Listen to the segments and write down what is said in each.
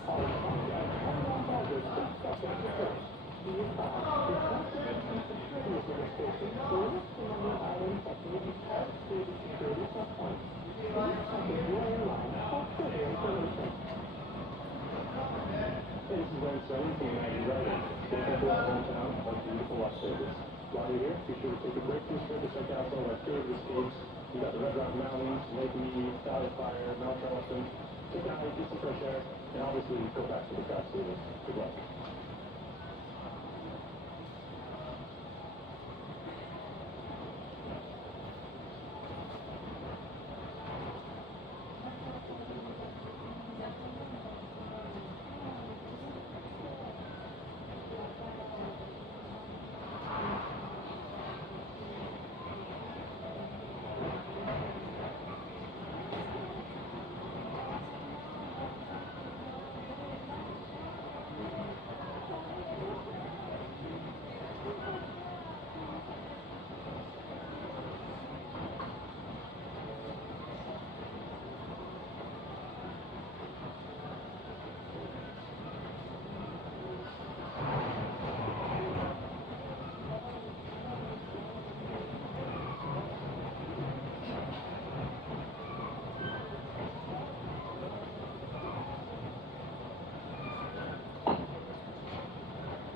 This is Len Stone from Maggie Riding. Welcome to our hometown of beautiful Las Vegas. While you're here, be sure to take a break from the show to check out some of our favorite escapes. We got the Red Rock Mountains, Lake Mead, Valley Fire, Mount Charleston. Take out, get some fresh air, and obviously go back to the craft stable. Good luck.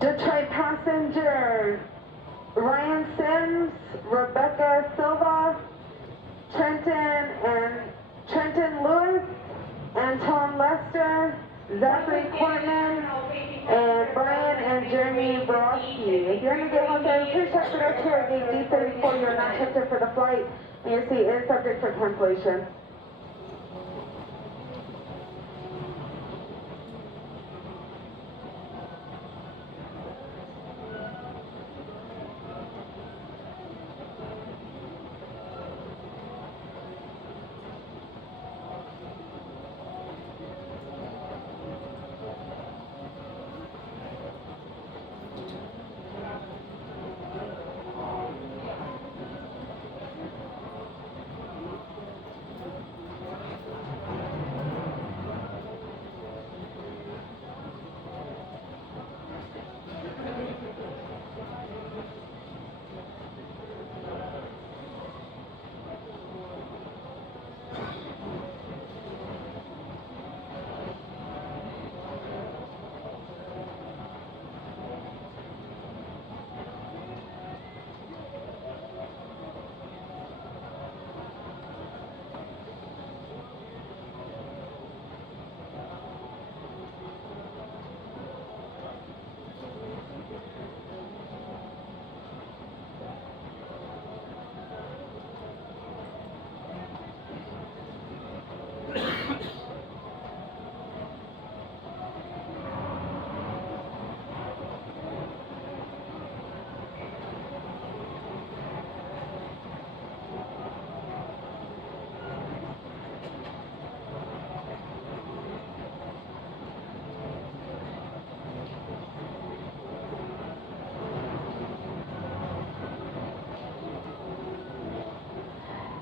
Detroit passengers Ryan Sims, Rebecca Silva, Trenton Lewis, Anton Lester, Zachary Cortman, and Brian and Jeremy Borowski. If you're in the gate hotel, please check for us here at gate D34. You're not checked in for the flight, and your seat is subject for cancellation.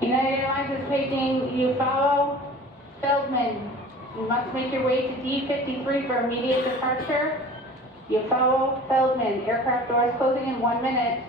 United Airlines is paging you follow Feldman. You must make your way to D53 for immediate departure. You follow Feldman. Aircraft doors closing in 1 minute.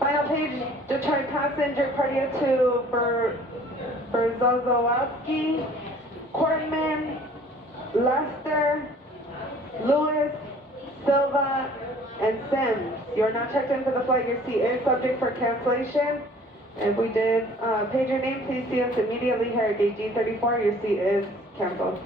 Final page, Detroit passenger cardio to Berzozowski, Cortman, Lester, Lewis, Silva, and Sims. You're not checked in for the flight. Your seat is subject for cancellation. If we did page your name, please see us immediately here at gate G34. Your seat is canceled.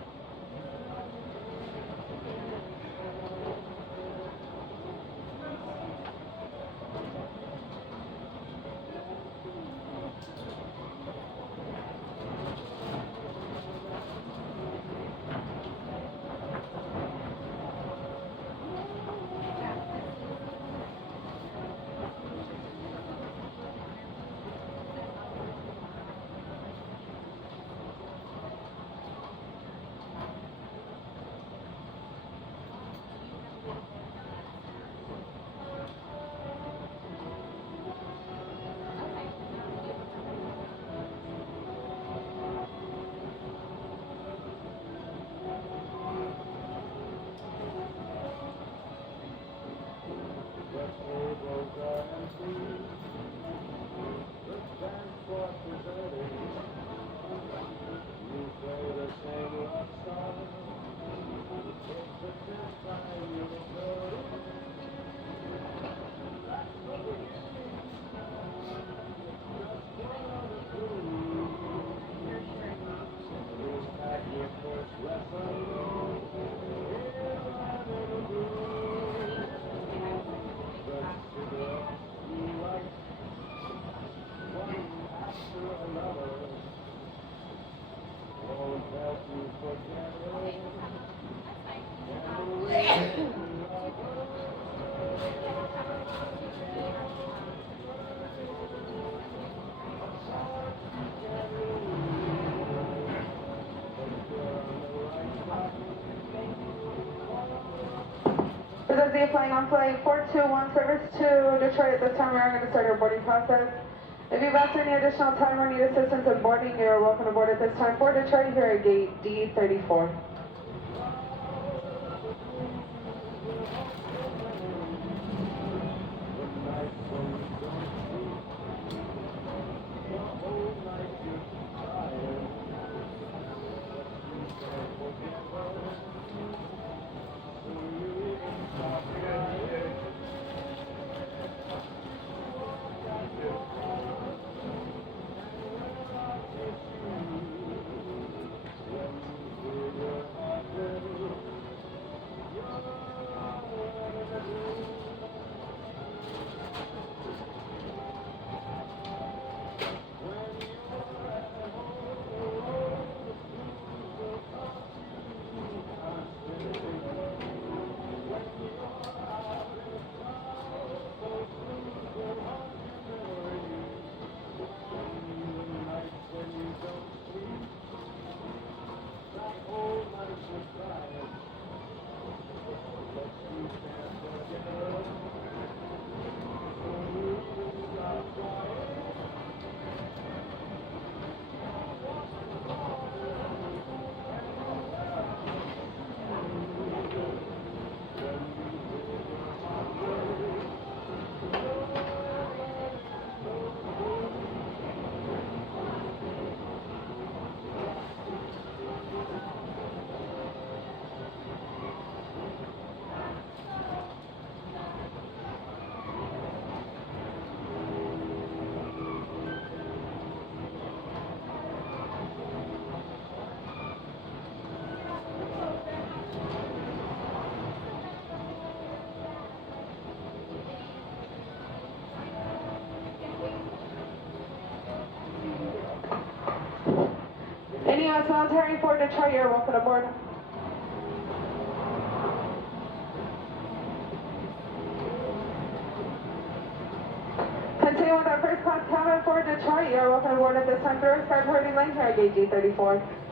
Presenting flying on flight 421 service to Detroit. At this time, we are going to start our boarding process. If you've asked for any additional time or need assistance in boarding, you are welcome to board at this time for Detroit here at gate D34. Any U.S. military for Detroit, you're welcome aboard. Continue with our first class cabin for Detroit, you're welcome aboard at this time through our start boarding lane here at gate D34.